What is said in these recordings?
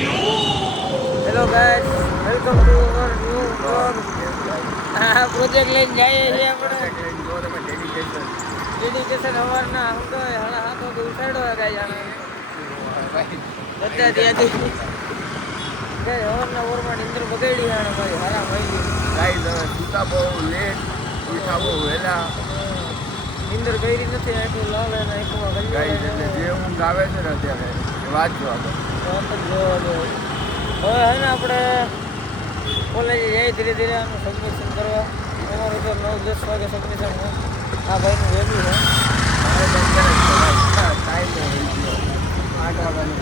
Hello guys, welcome to our new vlog. આ project લઈને જઈએ છીએ આપણે. ડેડિકેશન અવારના હું તો હાડા હાથો તો ઉઠાડ્યો ગાય આને બધા ત્યાંથી ગાય હવારના ઓરમાં નિંદર બગાડી આને ભાઈ હારા ભાઈ સુતા બહુ લેટ ઉઠા બહુ વહેલા નિંદર ગઈ નથી આખું લાવે ને આખું ગાઈ એટલે જે ઊંઘ આવે છે ને અત્યારે એ વાંચજો આપણે હવે હે ને આપણે કોલેજે જઈએ ધીરે ધીરે આનું સબમિશન કરવા. અમારું તો 9-10 વાગે સબમિશન હોય. આ ભાઈનું વહેલું છે. ટાઈમ 8 વાગ્યાનો.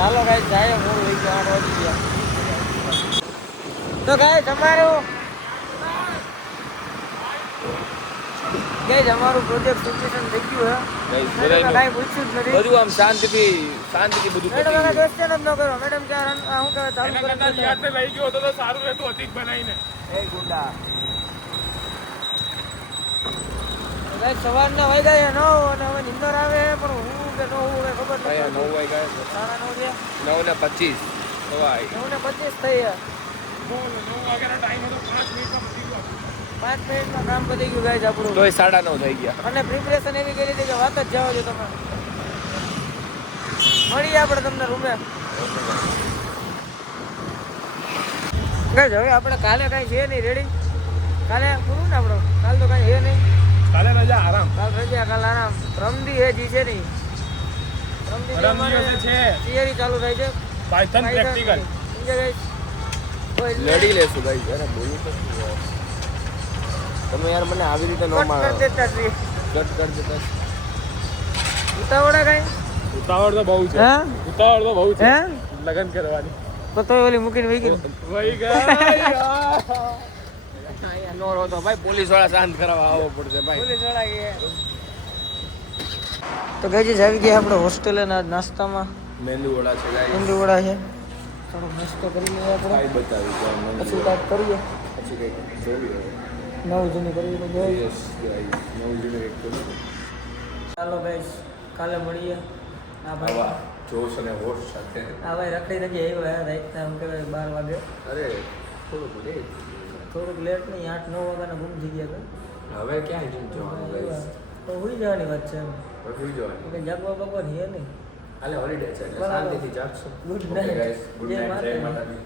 હાલો ગાય જાય મોડું થઈ ગયું 8 વાગી ગયા. તો ગાય તમારું ગાય અમારું પ્રોજેક્ટ સબમિશન થઈ ગયું છે. કાંઈ પૂછ્યું જ નથી. બધું આમ શાંતિથી બધું મેડમ એને ક્વેશ્ચન જ ન કરો. મેડમ કે શું કહેવાય ચાલુ કરે લઈ ગયો તો સારું રહેતું અધિક બનાવીને. એ ગુંડા ગાય સવારના વાગ્યા 9 અને હવે નિંદર આવે પણ હું કે ન હું કે ખબર નથી. 9 વાગ્યા 9:25 સવાય 9:25 થઈ ગયા. 9 વાગ્યાનો ટાઈમ હતો 5 મિનિટમાં 5 મિનિટમાં પતી ગયું. કામ પતી ગયું ગાય આપણું. તોય 9:30 થઈ ગયા. અને પ્રિપરેશન એવી કરી હતી કે વાત જ જવા દો તમે. મળીએ આપણે તમને રૂમે. ગાય હવે આપણે કાલે કાંઈ છે નહીં રેડી. કાલે પૂરું ને આપણું કાલ તો કાંઈ છે નહીં. કાલે રજા આરામ. કાલ રજા કાલ આરામ. રમદી હે જી છે નહીં. રમદી દિવસે છે થિયરી ચાલુ થાય છે. Python practical. લડી લેશું ગાઈ યાર બોલું તો તમે યાર મને આવી રીતે ન મારો કટ દેતા છીએ. કટ કરી દેતા ઉતાવળે કઈ ઉતાવળ તો બહુ છે. હે ઉતાવળ તો બહુ છે. હે લગન કરવાની. તો તોય ઓલી મૂકીને વહી ગઈ. વહી ગયા. નો રહો તો ભાઈ પોલીસ વાળા શાંત કરાવવા આવવો પડશે ભાઈ. પોલીસ વાળા ગયા. તો ગાઈજી આવી ગયા આપણે હોસ્ટેલે ના નાસ્તામાં મેંદુ વડા છે ગાઈ ઈંડુ વડા છે. થોડો નાસ્તો કરી લઈએ આપણે. ખાઈ બતાવી તો પછી કાંઈક કરીએ. પછી કઈક જોવી હવે નવું જૂની કરવી તો જોઈએ. યસ ગાઈ નવું જૂનું એક તો ચાલો ગાઈસ કાલે મળીએ. આ ભાઈ આવા જોશ અને હોશ સાથે આ ભાઈ રખડી નથી આવ્યો રાતના એમ કહેવાય 12 વાગે. અરે થોડુંક લેટ થોડુંક લેટ નહીં 8-9 વાગ્યાના ગુમ થઈ ગયા હતા. હવે ક્યાં જીમ જવાનું ગાઈસ તો હોઈ જવાની વાત છે એમ. રખડી જવાનું કે જાગવા બાગવા છે નહીં. હાલે હોલિડે છે એટલે બરાબર. શાંતિથી જાગશું Good Okay, night. guys. Good જય night. જય માતાજી. માતાજી.